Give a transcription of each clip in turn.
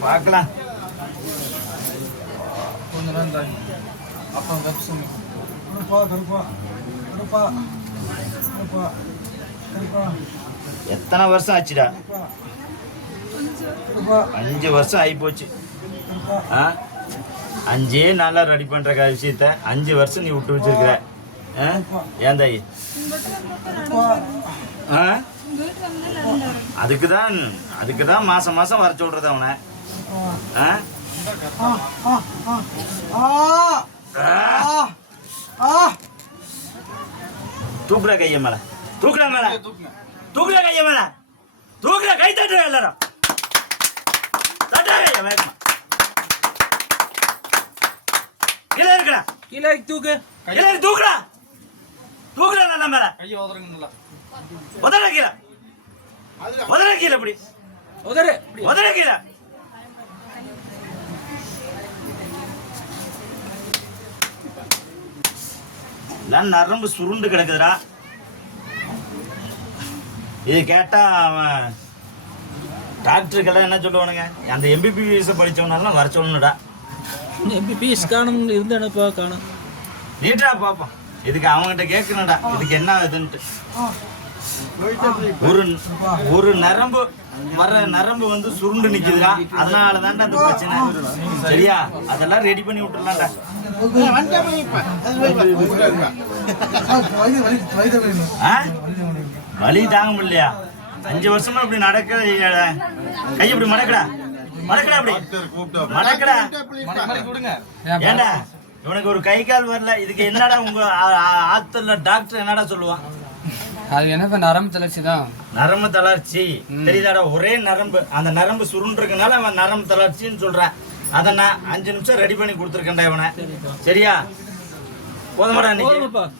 பார்க்கலாம். கொஞ்ச நேரம் தாங்க அப்புறம் வெப்சம் கருப்பா கருப்பா கருப்பா கருப்பா கருப்பா. எத்தனை வருஷம் ஆச்சுடா? அஞ்சு வருஷம் ஆகி போச்சு ஆ? அஞ்சே நாளா ரெடி பண்ற க- விஷயத்த. அஞ்சு வருஷம் நீ விட்டு வச்சிருக்கிற. ஆ? ஏன் தாயி? அதுக்கு தான் அதுக்கு தான் மாசம் மாசம் வர சொல்றது அவனை. தூக்குற கைய மேல. தூக்குற மேல. தூக்குற கைய மேல. தூக்குற கை தட்டுற எல்லாரும். தட்டுற கைய வேகமா. கீழே இருக்கடா. கீழே தூக்கு. கீழே தூக்குறா தூக்குற நல்ல மேல. கையை உதறுங்க நல்லா. உதற கீழே. உதற கீழே இப்படி. உதறு உதற கீழே. எல்லாம் நரம்பு சுருண்டு கிடக்குதுடா. இது கேட்டா அவன் டாக்டருக்கெல்லாம் என்ன சொல்லுவானுங்க? அந்த எம்பிபிஎஸ் படிச்சவனெல்லாம் வர சொல்லணும்டா. எம்பிபிஎஸ் காணும் இருந்தானப்பா காணும்? நீட்டா பார்ப்போம் இதுக்கு அவங்ககிட்ட கேட்கணும்டா. இதுக்கு என்ன இதுன்ட்டு. ஒரு ஒரு நரம்பு வர நரம்பு வந்து சுருண்டு நிக்குதுடா. அதனால தான்டா அந்த பிரச்சனை. சரியா? அதெல்லாம் ரெடி பண்ணி விட்டுறலாம்டா. வலி ஆ? வலி தாங்க முடியலையா? அஞ்சு வருஷமா இப்படி நடக்க கை இப்படி மடக்கடா. மடக்கடா அப்படி மடக்கடா. ஏண்டா? இவனுக்கு ஒரு கை கால் வரல. இதுக்கு என்னடா உங்க ஆத்துல டாக்டர் என்னடா சொல்லுவான்? அது என்ன நரம்பு தளர்ச்சி தான்? நரம்பு தளர்ச்சி. தெரியுதாடா? ஒரே நரம்பு. அந்த நரம்பு சுருண்டுருக்கனால அவன் நரம்பு தளர்ச்சின்னு சொல்றான் அதை நான் அஞ்சு நிமிஷம் ரெடி பண்ணி கொடுத்துருக்கேன்டா இவனை. சரியா? போதுமாடா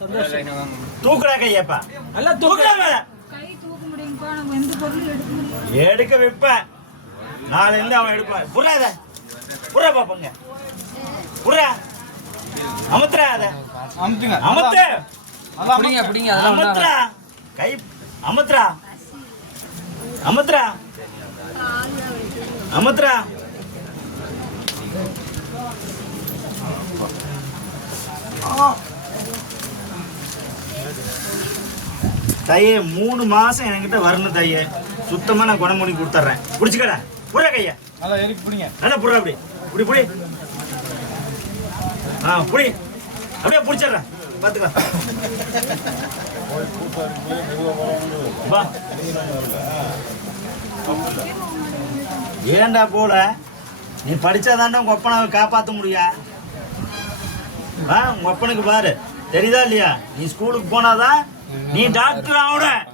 சந்தோஷம். தூக்குறா கையப்பா. நல்லா தூக்குறா தூக்கு மேல. கை தூக்க முடியுங்கப்பா நம்ம எந்த பொருளும் எடுக்க வைப்பேன். நாளைல இருந்து அவன் எடுப்பான். புறா அத புறா பாப்பங்க புறா அமுத்துறா அத அமுத்துங்க. அமுத்து. நல்லா பிடிங்க பிடிங்க. அதெல்லாம் ஒண்ணும் அமுத்துறா கை அமுத்துறா அமுத்துறா அமுத்துறா தையே மூணு மாசம் என்கிட்ட வரணும் தையே. சுத்தமா நான் குணம் பண்ணி கொடுத்துட்றேன். பிடிச்சிக்கடா. புறா கைய. நல்லா எரிக்கு பிடிங்க? நல்லா புறா அப்படி. இப்படி புடி. ஆ புடி. அப்படியே பிடிச்சிடுறேன் ஏன்டா போல? நீ படிச்சாதாண்டா உங்க ஒப்பனை காப்பாற்ற முடியா? ஆ உங்க ஒப்பனுக்கு பாரு. தெரியுதா இல்லையா? நீ ஸ்கூலுக்கு போனாதான் நீ டாக்டர் ஆகணும்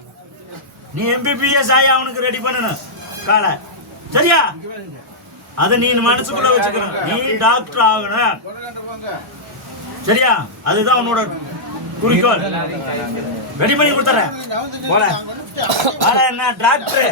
நீ எம்பிபிஎஸ் ஆகி அவனுக்கு ரெடி பண்ணணும். காலை. சரியா? அதை நீ மனசுக்குள்ள வச்சுக்கணும். நீ டாக்டர் ஆகணும். சரியா? அதுதான் உன்னோட குறிக்கோள். ரெடி பண்ணி கொடுத்துறேன். போல. வேற என்ன டாக்டர்